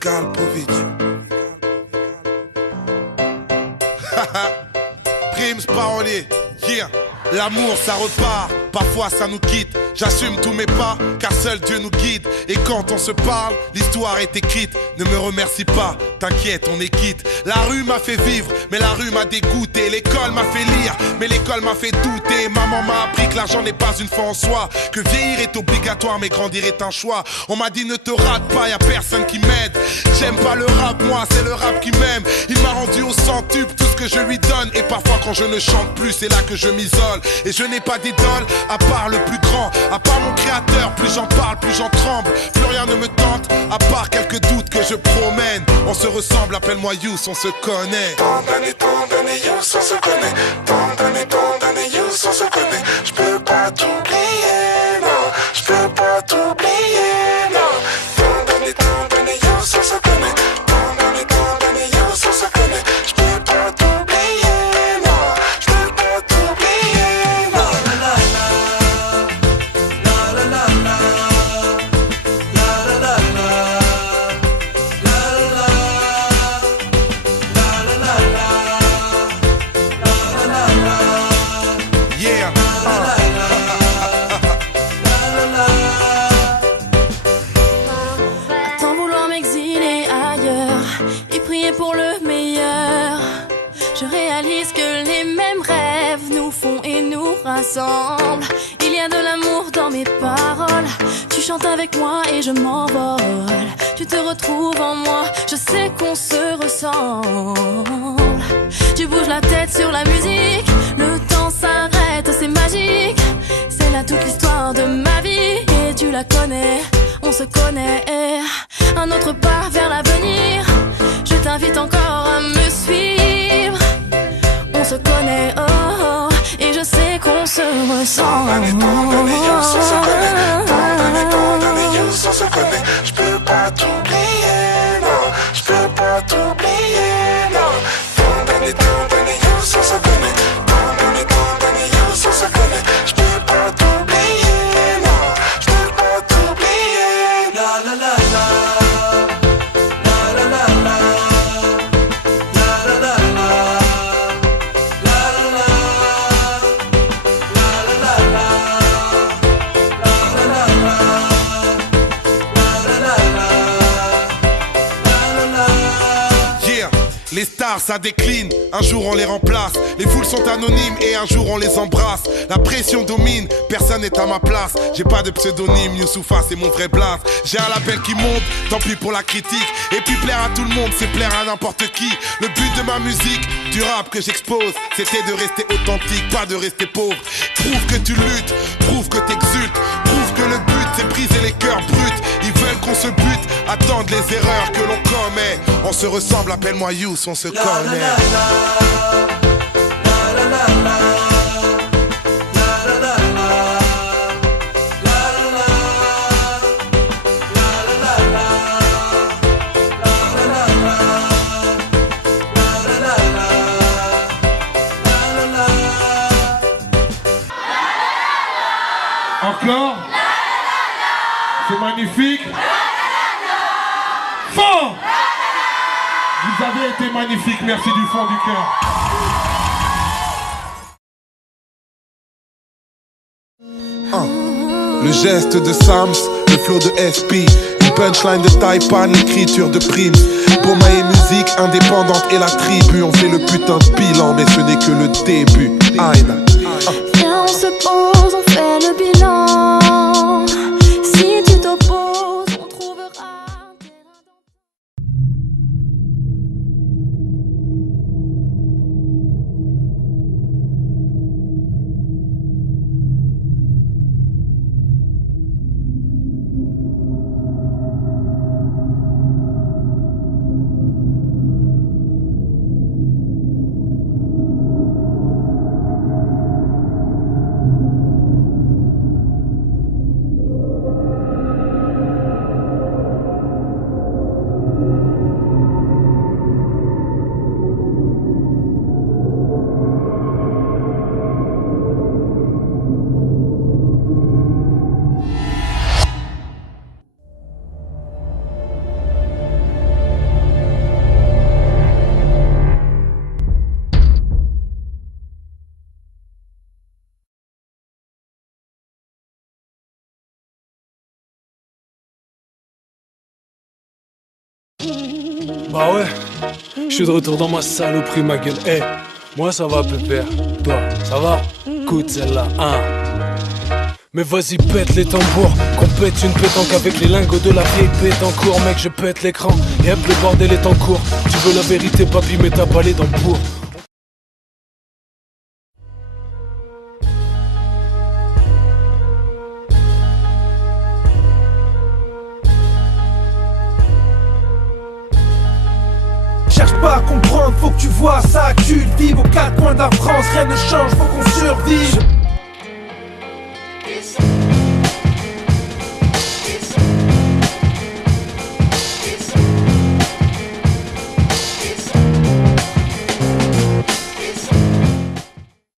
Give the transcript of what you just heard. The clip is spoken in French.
Kalpovic. Primes parolier, yeah. L'amour ça repart, parfois ça nous quitte. J'assume tous mes pas, car seul Dieu nous guide. Et quand on se parle, l'histoire est écrite. Ne me remercie pas, t'inquiète, on est quitte. La rue m'a fait vivre, mais la rue m'a dégoûté. L'école m'a fait lire, mais l'école m'a fait douter. Maman m'a appris que l'argent n'est pas une fin en soi, que vieillir est obligatoire, mais grandir est un choix. On m'a dit ne te rate pas, y'a personne qui m'aide. J'aime pas le rap, moi c'est le rap qui m'aime. Il m'a rendu au centuple tout ce que je lui donne. Et parfois quand je ne chante plus, c'est là que je m'isole. Et je n'ai pas d'idole, à part le plus grand, à part mon créateur. Plus j'en parle, plus j'en tremble. Plus rien ne me tente, à part quelques doutes que je promène. On se ressemble, appelle-moi Youss, on se connaît. Tant d'années, Youss, on se connaît. Tant d'années, Youss, on se connaît. J'peux pas t'oublier, non. J'peux pas t'oublier, non. Tant d'années, Youss, on se connaît. Tant d'années, Youss, on se connaît. J'peux pas t'oublier, non. J'peux pas t'oublier, non. Yeah. À tant vouloir m'exiler ailleurs et prier pour le meilleur, je réalise que les mêmes rêves nous font et nous rassemblent. Il y a de l'amour dans mes paroles. Tu chantes avec moi et je m'envole. Tu te retrouves en moi, je sais qu'on se ressemble. Tu bouges la tête sur la musique, le temps s'arrête, c'est magique. C'est là toute l'histoire de ma vie et tu la connais, on se connaît. Un autre pas vers l'avenir, je t'invite encore à me suivre. On se connaît, oh, oh, et je sais qu'on se ressemble. Tant d'années, Youss, on se connaît. Tant d'années, Youss, on se connaît. J'peux pas t'oublier, non. J'peux pas t'oublier, non. Tant d'années, Youss, on se connaît. Tant d'années, Youss, on se connaît. J'peux pas t'oublier, non. J'peux pas t'oublier. La la la la. La la la la. La la la la. La la la. La la la la. La la la la. La la la la. Yeah. Les stars ça décline, un jour on les remplace. Les foules sont anonymes et un jour on les embrasse. La pression domine, personne n'est à ma place. J'ai pas de pseudonyme, Youssoufa c'est mon vrai blast. J'ai un label qui monte, tant pis pour la critique. Et puis plaire à tout le monde, c'est plaire à n'importe qui. Le but de ma musique, du rap que j'expose, c'était de rester authentique, pas de rester pauvre. Prouve que tu luttes, prouve que t'exultes. Prouve que le but c'est briser les cœurs bruts. Ils veulent qu'on se bute, attendent les erreurs que l'on commet. On se ressemble, appelle-moi Youss, on se connaît. Encore. C'est magnifique. Fort. Vous avez été magnifique, merci du fond du cœur. Le geste de Sams, le flow de SP, une punchline de Taipan, l'écriture de Prince. Pour ma musique indépendante et la tribu, on fait le putain de bilan, mais ce n'est que le début. Aïna. Viens, on se pose, on fait le bilan. Si tu t'opposes, on trouvera un terrain d'entente. Bah ouais, je suis de retour dans ma saloperie, ma gueule. Eh, moi ça va, pépère. Toi, ça va? Écoute celle-là, hein. Mais vas-y, pète les tambours, qu'on pète une pétanque avec les lingots de la vieille pète en cours. Mec, je pète l'écran, et hop, le bordel est en cours. Tu veux la vérité, papy, mais t'as pas les dents pour. Cherche pas à comprendre, faut que tu vois ça, que tu le vives aux quatre coins de la France, rien ne change, faut qu'on survive.